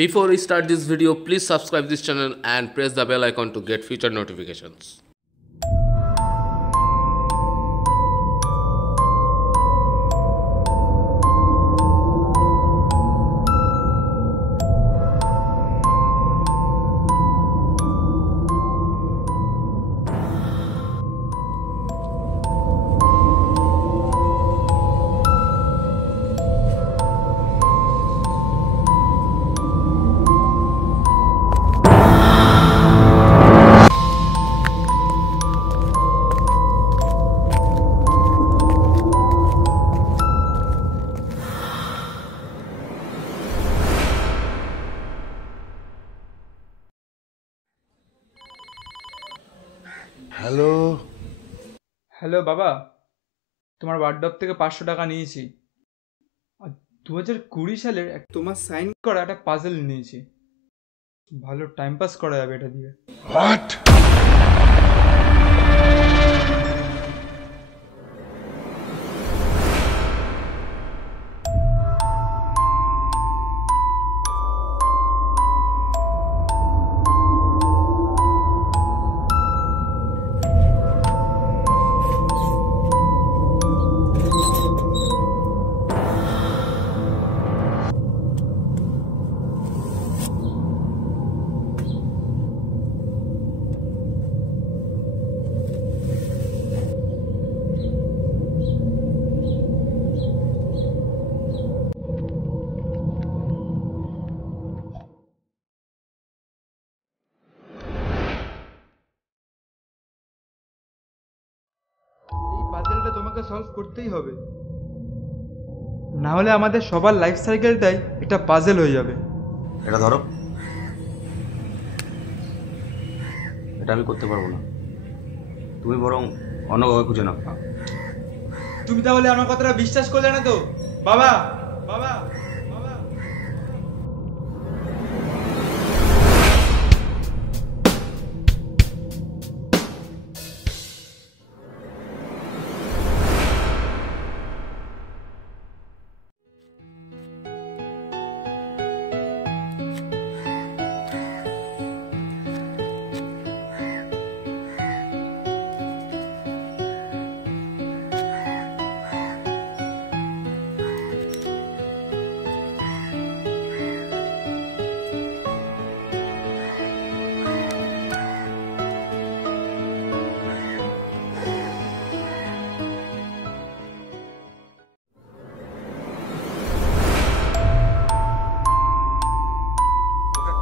Before we start this video, please subscribe this channel and press the bell icon to get future notifications. Hello hello বাবা, তোমার wardrobe থেকে 500 টাকা নিয়েছি আর 2020 সালের তোমার সাইন করা একটা পাজল নিয়েছি। ভালো টাইম পাস করা যাবে এটা দিয়ে। হোয়াট? পাজলটা তোমাকে সলভ করতেই হবে, না হলে আমাদের সবার লাইফ সাইকেলটাই একটা পাজল হয়ে যাবে। এটা ধরো, এটা আমি করতে পারবো না, তুমি বরং অন্য কাউকে খুঁজে নাও। তুমি তাহলে আমার কথাটা বিশ্বাস করলে না তো? বাবা বাবা বাবা,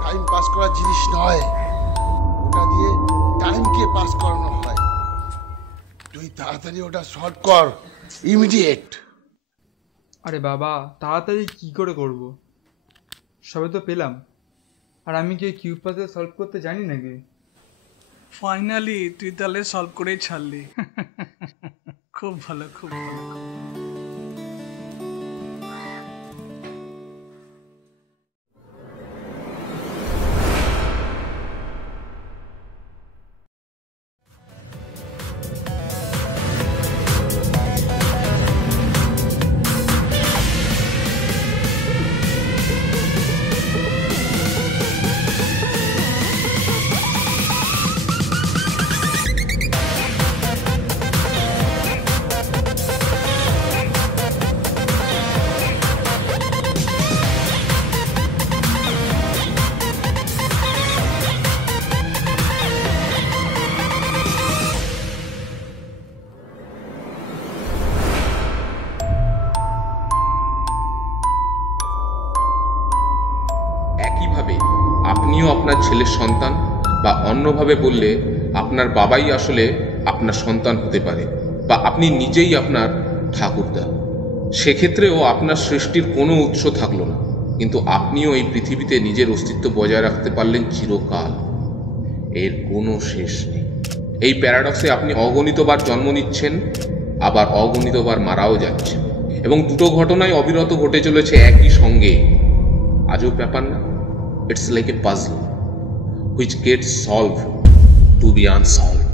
টাইম পাস করার জিনিস নয়, ওটা দিয়ে টাইমকে পাস করানো হয়। তুই তাড়াতাড়ি ওটা সলভ কর, ইমিডিয়েট। আরে বাবা তাড়াতাড়ি কি করে করব? সবে তো পেলাম, আর আমি কি কিউব পাজল সলভ করতে জানি নাকি? ফাইনালি তুই তাহলে সলভ করেই ছাড়লি। খুব ভালো, খুব ভালো। একইভাবে আপনিও আপনার ছেলের সন্তান, বা অন্যভাবে বললে আপনার বাবাই আসলে আপনার সন্তান হতে পারে, বা আপনি নিজেই আপনার ঠাকুরদা। সেক্ষেত্রেও আপনার সৃষ্টির কোনো উৎস থাকলো না, কিন্তু আপনিও এই পৃথিবীতে নিজের অস্তিত্ব বজায় রাখতে পারলেন চিরকাল। এর কোনো শেষ নেই। এই প্যারাডক্সে আপনি অগণিতবার জন্ম নিচ্ছেন, আবার অগণিতবার মারাও যাচ্ছেন, এবং দুটো ঘটনাই অবিরত ঘটে চলেছে একই সঙ্গে। আজব ব্যাপার না? It's like a puzzle which gets solved to be unsolved.